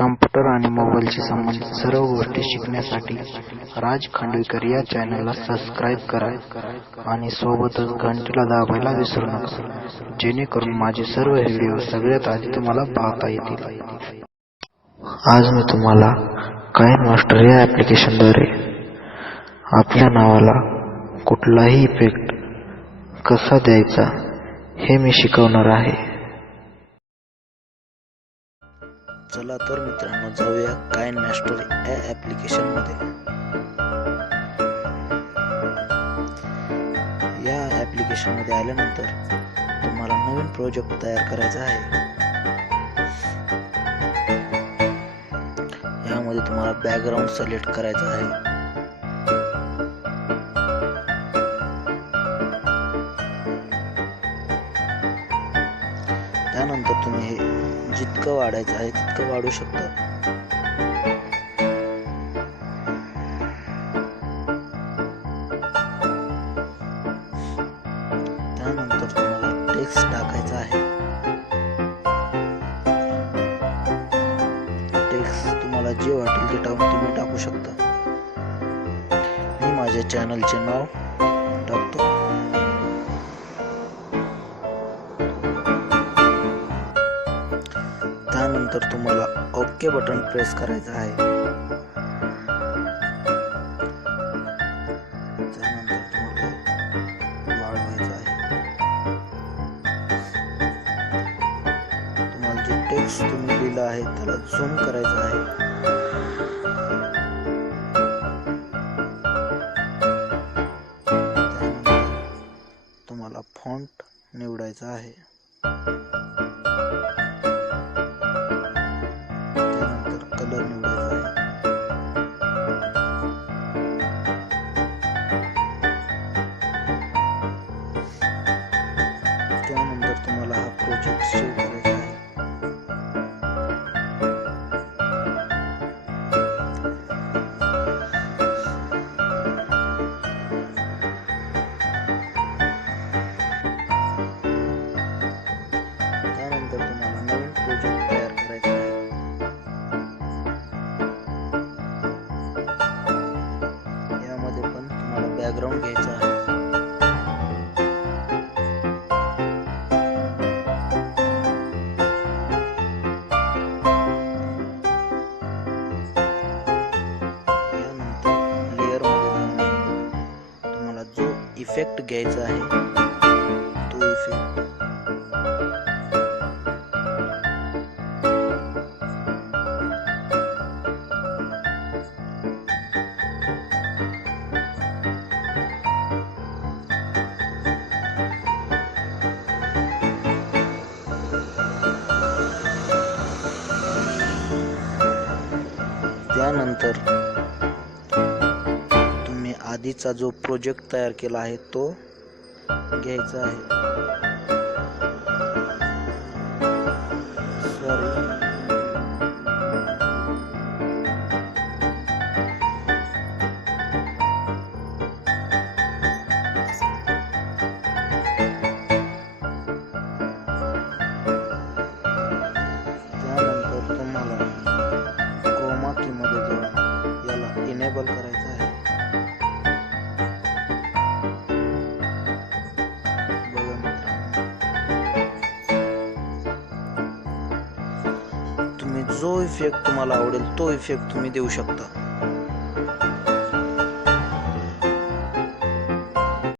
Computer आणि मोबाईलशी संबंधित सर्व गोष्टी शिकण्यासाठी राज खांडवीकर या चॅनलला सबस्क्राईब करा आणि सोबतच घंटीला दाबायला विसरू नका, जेणेकरून माझे सर्व व्हिडिओ सगळ्यात आधी तुम्हाला पाहता येतील. आज मी तुम्हाला काइनमास्टर या ॲप्लिकेशनद्वारे आपल्या नावाला कुठलाही इफेक्ट कसा द्यायचा हे मी शिकवणार आहे. चला तर मित्रांनो, जाऊया काइनमास्टर या ॲप्लिकेशन मध्ये. या ॲप्लिकेशन मध्ये आल्यानंतर तुम्हाला नवीन प्रोजेक्ट तयार करायचा आहे. यामध्ये तुम्हाला बॅकग्राऊंड सिलेक्ट करायचा आहे. त्यानंतर तुम्ही हे जितकं वाढायचं आहे तितकं वाढू शकता. त्यानंतर तुम्हाला टेक्स्ट टाकायचा आहे. टेक्स्ट तुम्हाला जे वाटेल ते तुम्ही टाकू शकता. मी माझ्या चॅनलचे नाव टाकतो. त्यानंतर तुम्हाला ओके बटन प्रेस करायचं आहे. त्यानंतर तुम्हाला वाढवायचं आहे. तुम्हाला जे टेक्स्ट तुम्ही लिहिलं आहे त्याला झूम करायचं आहे. त्यानंतर तुम्हाला फॉन्ट निवडायचा आहे. कलर निवडायचा आहे. त्यानंतर तुम्हाला हा प्रोजेक्ट सेव्ह करायचा आहे. त्यानंतर तुम्हाला नवीन प्रोजेक्ट तयार करायचा आहे. यामध्ये पण तुम्हाला बॅकग्राऊंड घ्यायचा आहे. यानंतर लेअर मध्ये जाऊन तुम्हाला जो इफेक्ट घ्यायचा आहे तो इफेक्ट त्यानंतर तुम्ही आधीचा जो प्रोजेक्ट तयार केला आहे तो घ्यायचा आहे. त्यानंतर तुम्हाला क्रोमा की मध्ये जाऊन याला इनेबल करायचं आहे. बघा मित्रांनो, तुम्ही जो इफेक्ट तुम्हाला आवडेल तो इफेक्ट तुम्ही देऊ शकता.